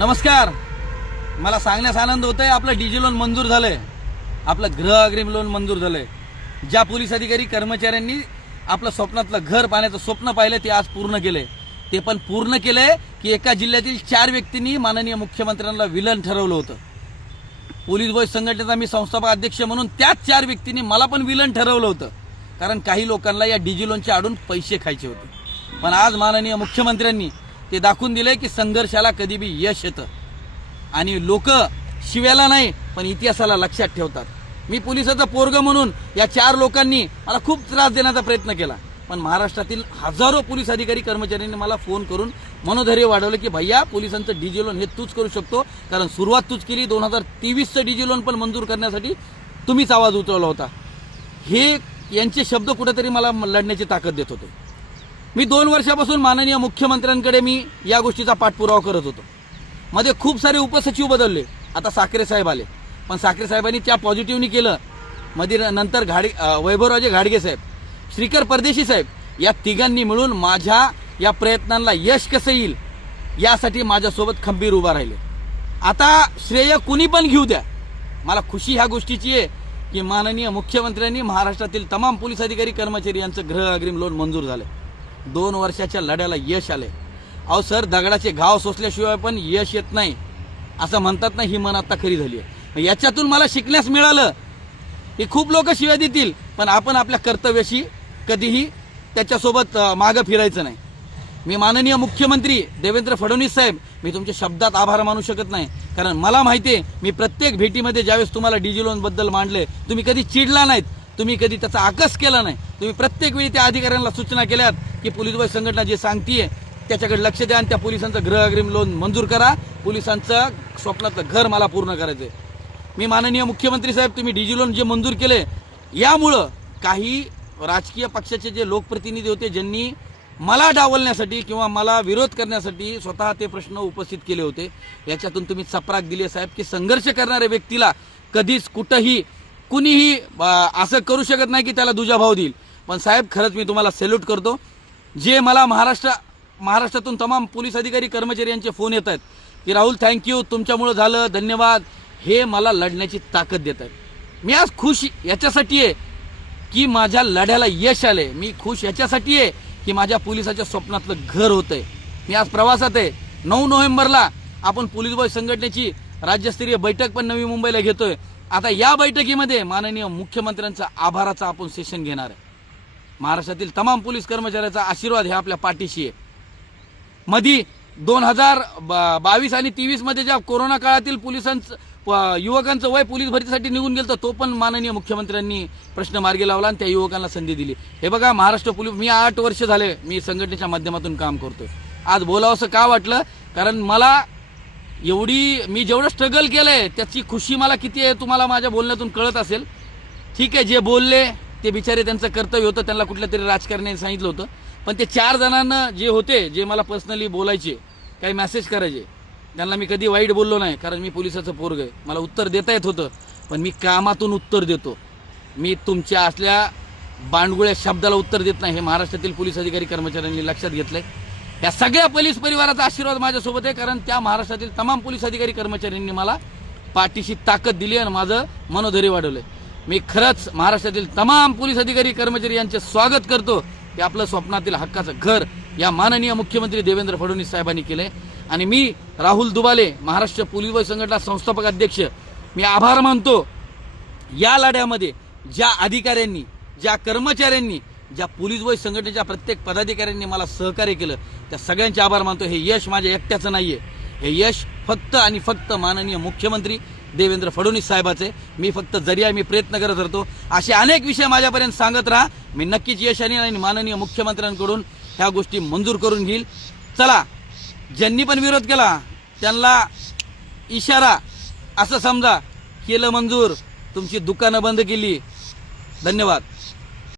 नमस्कार. मला सांगण्यास आनंद होतोय, आपलं डीजी लोन मंजूर झालंय, आपलं गृह अग्रिम लोन मंजूर झालंय. ज्या पोलीस अधिकारी कर्मचाऱ्यांनी आपलं स्वप्नातलं घर पाहण्याचं स्वप्न पाहिलं ते आज पूर्ण केलंय. ते पण पूर्ण केलंय की एका जिल्ह्यातील 4 व्यक्तींनी माननीय मुख्यमंत्र्यांना विलन ठरवलं होतं. पोलीस बॉय संघटनेचा मी संस्थापक अध्यक्ष म्हणून त्याच 4 व्यक्तींनी मला पण विलन ठरवलं होतं. कारण काही लोकांना या डीजी लोनच्या आडून पैसे खायचे होते. पण आज माननीय मुख्यमंत्र्यांनी ते दाखवून दिले की संघर्षाला कधी बी यश येतं आणि लोक शिव्याला नाही पण इतिहासाला लक्षात ठेवतात. मी पोलिसाचा पोरग म्हणून या 4 लोकांनी मला खूप त्रास देण्याचा प्रयत्न केला, पण महाराष्ट्रातील हजारो पोलीस अधिकारी कर्मचाऱ्यांनी मला फोन करून मनोधैर्य वाढवलं की भैया, पोलिसांचं डीजी लोन हे तूच करू शकतो, कारण सुरुवात तूच केली. 2023चं डीजी लोन पण मंजूर करण्यासाठी तुम्हीच आवाज उठवला होता. हे यांचे शब्द कुठेतरी मला लढण्याची ताकद देत होते. मी 2 वर्षापासून माननीय मुख्यमंत्र्यांकडे मी या गोष्टीचा पाठपुरावा करत होतो. मध्ये खूप सारे उपसचिव बदलले, आता साखरे साहेब आले, पण साखरे साहेबांनी त्या पॉझिटिव्हनी केलं. मध्ये नंतर वैभवराजे घाडगे साहेब, श्रीकर परदेशी साहेब, या तिघांनी मिळून माझ्या या प्रयत्नांना यश कसं येईल यासाठी माझ्यासोबत खंबीर उभा राहिले. आता श्रेय कुणी पण घेऊ द्या, मला खुशी ह्या गोष्टीची आहे की माननीय मुख्यमंत्र्यांनी महाराष्ट्रातील तमाम पोलीस अधिकारी कर्मचारी यांचं गृह अग्रिम लोन मंजूर झालं. 2 वर्षाच्या लढ्याला यश आले. अहो सर, दगडाचे घाव सोसल्याशिवाय पण यश येत नाही असं म्हणतात ना, ही मन आता खरी झाली आहे. याच्यातून मला शिकण्यास मिळालं की खूप लोक शिव्या देतील, पण आपण आपल्या कर्तव्याशी कधीही त्याच्यासोबत मागं फिरायचं नाही. मी माननीय मुख्यमंत्री देवेंद्र फडणवीस साहेब, मी तुमच्या शब्दात आभार मानू शकत नाही, कारण मला माहिती आहे मी प्रत्येक भेटीमध्ये ज्यावेळेस तुम्हाला डीजी लोन बद्दल मांडले, तुम्ही कधी चिडला नाहीत, तुम्ही कधी त्याचा आकस केला नाही. तुम्ही प्रत्येक वेळी त्या अधिकाऱ्यांना सूचना केल्यात की पोलीस बॉय संघटना जे सांगतीये त्याच्याकडे लक्ष द्या आणि त्या पोलिसांचं गृह अग्रिम लोन मंजूर करा. पोलिसांचं स्वप्नातलं घर मला पूर्ण करायचंय. मी माननीय मुख्यमंत्री साहेब, तुम्ही डीजी लोन जे मंजूर केले, यामुळं काही राजकीय पक्षाचे जे लोकप्रतिनिधी होते ज्यांनी मला डावलण्यासाठी किंवा मला विरोध करण्यासाठी स्वतः ते प्रश्न उपस्थित केले होते, याच्यातून तुम्ही चपराक दिली साहेब की संघर्ष करणाऱ्या व्यक्तीला कधीच कुठंही कुणीही असं करू शकत नाही की त्याला दुजाभाव देईल. पण साहेब, खरंच मी तुम्हाला सॅल्यूट करतो. जे मला महाराष्ट्रातून तमाम पोलीस अधिकारी कर्मचारी यांचे फोन येत आहेत की राहुल थँक्यू, तुमच्यामुळे झालं, धन्यवाद, हे मला लढण्याची ताकद देत आहेत. मी आज खुश याच्यासाठी आहे की माझ्या लढ्याला यश आले. मी खुश याच्यासाठी आहे की माझ्या पोलिसाच्या स्वप्नातलं घर होतंय. मी आज प्रवासात आहे. 9 नोव्हेंबरला आपण पोलीस बॉय संघटनेची राज्यस्तरीय बैठक पण नवी मुंबईला घेतोय. आता या बैठकीमध्ये माननीय मुख्यमंत्र्यांचा आभाराचा आपण सेशन घेणार आहे. महाराष्ट्रातील तमाम पोलीस कर्मचाऱ्याचा आशीर्वाद हे आपल्या पाठीशी आहे. मध्ये 2022 आणि 23 मध्ये ज्या कोरोना काळातील युवकांचं वय पोलीस भरतीसाठी निघून गेलं, तो पण माननीय मुख्यमंत्र्यांनी प्रश्न मार्गी लावला आणि त्या युवकांना संधी दिली. हे बघा, महाराष्ट्र पोलीस, मी 8 वर्ष झाले मी संघटनेच्या माध्यमातून काम करतोय. आज बोलावंसं का वाटलं, कारण मला मी जेवढं स्ट्रगल केलंय त्याची खुशी मला किती आहे तुम्हाला माझ्या बोलण्यातून कळत असेल. ठीक आहे, जे बोलले ते बिचारे त्यांचं कर्तव्य होतं, त्यांना कुठल्या तरी राजकारण्याने सांगितलं होतं, पण ते 4 जणांना जे होते, जे मला पर्सनली बोलायचे, काही मेसेज करायचे, त्यांना मी कधी वाईट बोललो नाही, कारण मी पोलिसाचं पोरग आहे. मला उत्तर देता येत होतं, पण मी कामातून उत्तर देतो. मी तुमच्या असल्या बांडगुळ्या शब्दाला उत्तर देत नाही. हे महाराष्ट्रातील पोलीस अधिकारी कर्मचाऱ्यांनी लक्षात घेतलंय. या सगळ्या पोलीस परिवाराचा आशीर्वाद माझ्यासोबत आहे, कारण त्या महाराष्ट्रातील तमाम पोलीस अधिकारी कर्मचाऱ्यांनी मला पाठीशी ताकद दिली आणि माझं मनोधैर्य वाढवलंय. मी खरंच महाराष्ट्रातील तमाम पोलीस अधिकारी कर्मचारी यांचे स्वागत करतो की आपलं स्वप्नातील हक्काचं घर या माननीय मुख्यमंत्री देवेंद्र फडणवीस साहेबांनी केलंय. आणि मी राहुल दुबाले, महाराष्ट्र पोलीस बॉय संघटना संस्थापक अध्यक्ष, मी आभार मानतो या लढ्यामध्ये ज्या अधिकाऱ्यांनी, ज्या कर्मचाऱ्यांनी, ज्या पोलीस बॉय संघटनेच्या प्रत्येक पदाधिकाऱ्यांनी मला सहकार्य केलं, त्या सगळ्यांचे आभार मानतो. हे यश माझ्या एकट्याचं नाहीये, हे यश फक्त आणि फक्त माननीय मुख्यमंत्री देवेंद्र फडणवीस साहेबाचे. मी फक्त जरिया, मी प्रयत्न करत राहतो. असे अनेक विषय माझ्यापर्यंत सांगत राहा. मी नक्कीच यश आणि माननीय मुख्यमंत्र्यांकडून ह्या गोष्टी मंजूर करून घेईल. चला, ज्यांनी पण विरोध केला त्यांना इशारा असं समजा, केलं मंजूर, तुमची दुकानं बंद केली. धन्यवाद.